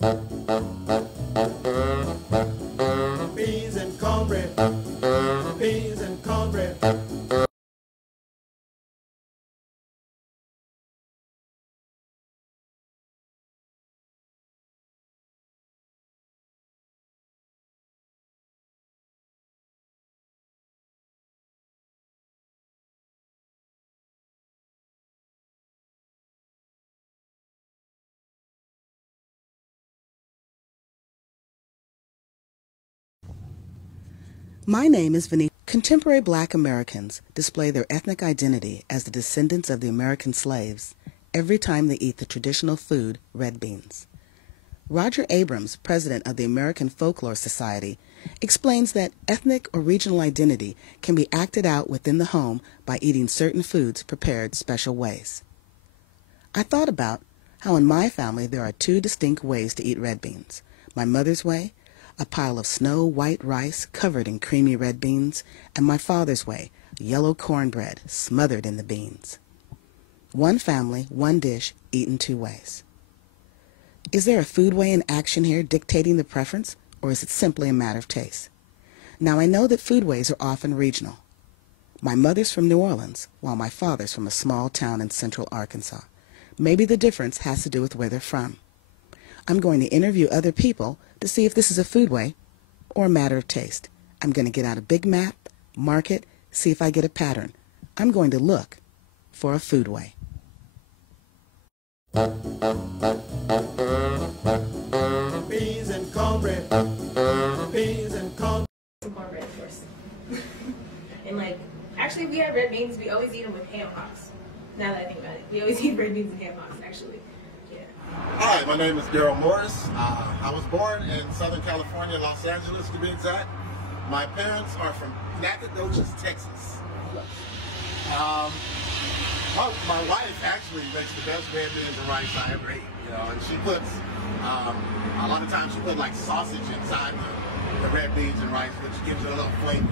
Beans and cornbread. Beans and cornbread. My name is Venetia. Contemporary Black Americans display their ethnic identity as the descendants of the American slaves every time they eat the traditional food, red beans. Roger Abrams, president of the American Folklore Society, explains that ethnic or regional identity can be acted out within the home by eating certain foods prepared special ways. I thought about how in my family there are two distinct ways to eat red beans. My mother's way, a pile of snow-white rice covered in creamy red beans, and my father's way, yellow cornbread smothered in the beans. One family, one dish, eaten two ways. Is there a food way in action here dictating the preference, or is it simply a matter of taste? Now I know that food ways are often regional. My mother's from New Orleans, while my father's from a small town in central Arkansas. Maybe the difference has to do with where they're from. I'm going to interview other people to see if this is a food way or a matter of taste. I'm going to get out a big map, mark it, see if I get a pattern. I'm going to look for a food way. Beans and cornbread. Beans and cornbread. Cornbread, of course. And actually we have red beans, we always eat them with ham hocks. Now that I think about it, we always eat red beans and ham hocks, actually. Hi, my name is Daryl Morris. I was born in Southern California, Los Angeles to be exact. My parents are from Nacogdoches, Texas. My wife actually makes the best red beans and rice I ever ate, and she puts, a lot of times she puts like sausage inside the red beans and rice, which gives it a little flavor.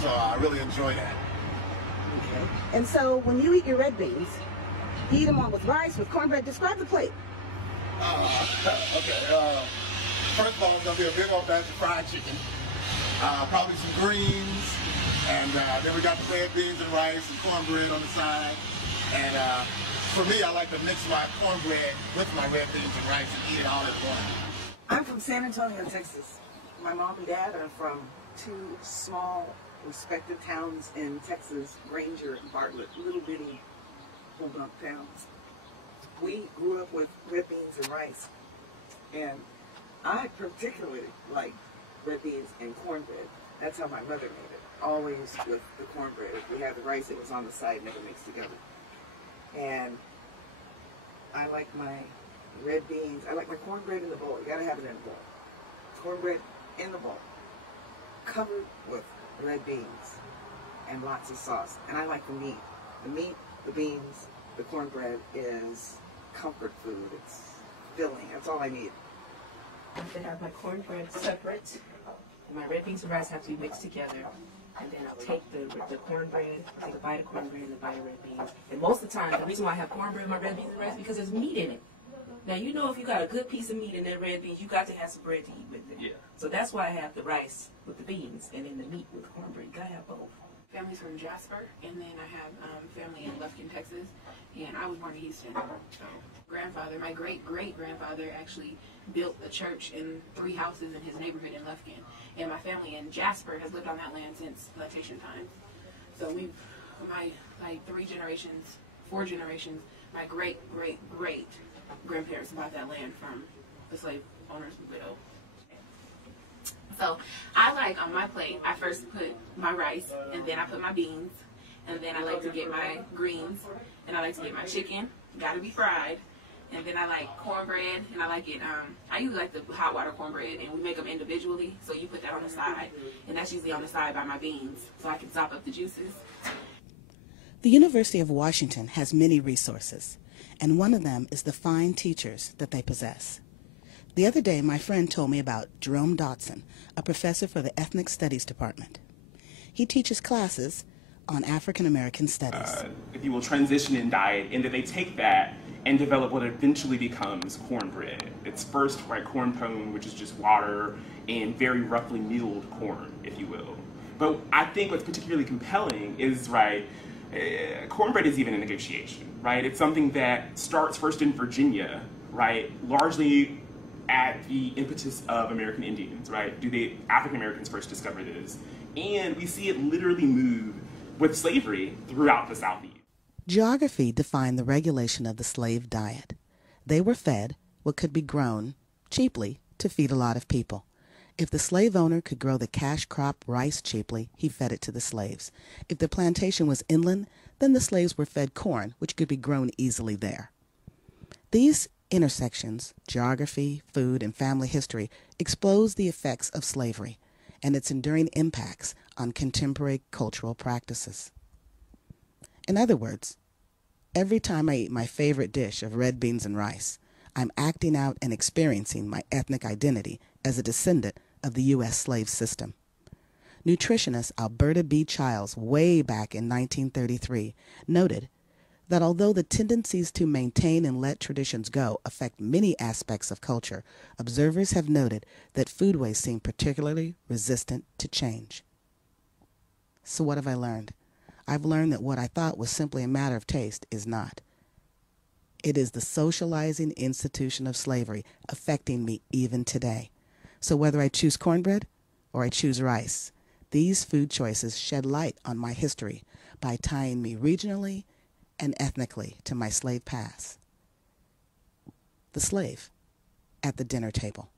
So I really enjoy that. Okay. And so when you eat your red beans, you eat them on with rice, with cornbread. Describe the plate. Okay. First of all, it's going to be a big old batch of fried chicken, probably some greens, and then we got the red beans and rice and cornbread on the side. And for me, I like to mix my cornbread with my red beans and rice and eat it all at once. I'm from San Antonio, Texas. My mom and dad are from two small, respected towns in Texas, Granger and Bartlett, little bitty podunk towns. We grew up with red beans and rice, and I particularly like red beans and cornbread. That's how my mother made it, always with the cornbread. If we had the rice, it was on the side, never mixed together. And I like my red beans, I like my cornbread in the bowl. You gotta have it in the bowl. Cornbread in the bowl, covered with red beans and lots of sauce. And I like the meat. The meat, the beans, the cornbread is comfort food. It's filling. That's all I need. I have to have my cornbread separate. My red beans and rice have to be mixed together. And then I'll take the cornbread, take a bite of cornbread and a bite of red beans. And most of the time, the reason why I have cornbread in my red beans and rice is because there's meat in it. Now, if you got a good piece of meat in that red beans, you got to have some bread to eat with it. Yeah. So that's why I have the rice with the beans and then the meat with the cornbread. You got to have both. Family's from Jasper, and then I have family in Lufkin, Texas, and I was born in Houston. So, grandfather, my great-great-grandfather actually built a church in 3 houses in his neighborhood in Lufkin, and my family in Jasper has lived on that land since plantation times. So my 3 generations, 4 generations, my great-great-great grandparents bought that land from the slave owner's widow. So I like on my plate, I first put my rice, and then I put my beans, and then I like to get my greens, and I like to get my chicken, gotta be fried, and then I like cornbread, and I like it, I usually like the hot water cornbread, and we make them individually, so you put that on the side, and that's usually on the side by my beans, so I can sop up the juices. The University of Washington has many resources, and one of them is the fine teachers that they possess. The other day, my friend told me about Jerome Dotson, a professor for the Ethnic Studies Department. He teaches classes on African American studies. If you will, transition in diet, and that they take that and develop what eventually becomes cornbread. It's first, right, corn pone, which is just water and very roughly milled corn, if you will. But I think what's particularly compelling is, right, cornbread is even a negotiation, right? It's something that starts first in Virginia, right, largely at the impetus of American Indians, right? Do the African Americans first discover this? And we see it literally move with slavery throughout the Southeast. Geography defined the regulation of the slave diet. They were fed what could be grown cheaply to feed a lot of people. If the slave owner could grow the cash crop rice cheaply, he fed it to the slaves. If the plantation was inland, then the slaves were fed corn, which could be grown easily there. These intersections, geography, food, and family history, expose the effects of slavery and its enduring impacts on contemporary cultural practices. In other words, every time I eat my favorite dish of red beans and rice, I'm acting out and experiencing my ethnic identity as a descendant of the U.S. slave system. Nutritionist Alberta B. Childs, way back in 1933, noted that although the tendencies to maintain and let traditions go affect many aspects of culture, observers have noted that foodways seem particularly resistant to change. So what have I learned? I've learned that what I thought was simply a matter of taste is not. It is the socializing institution of slavery affecting me even today. So whether I choose cornbread or I choose rice, these food choices shed light on my history by tying me regionally and ethnically to my slave past. The slave at the dinner table.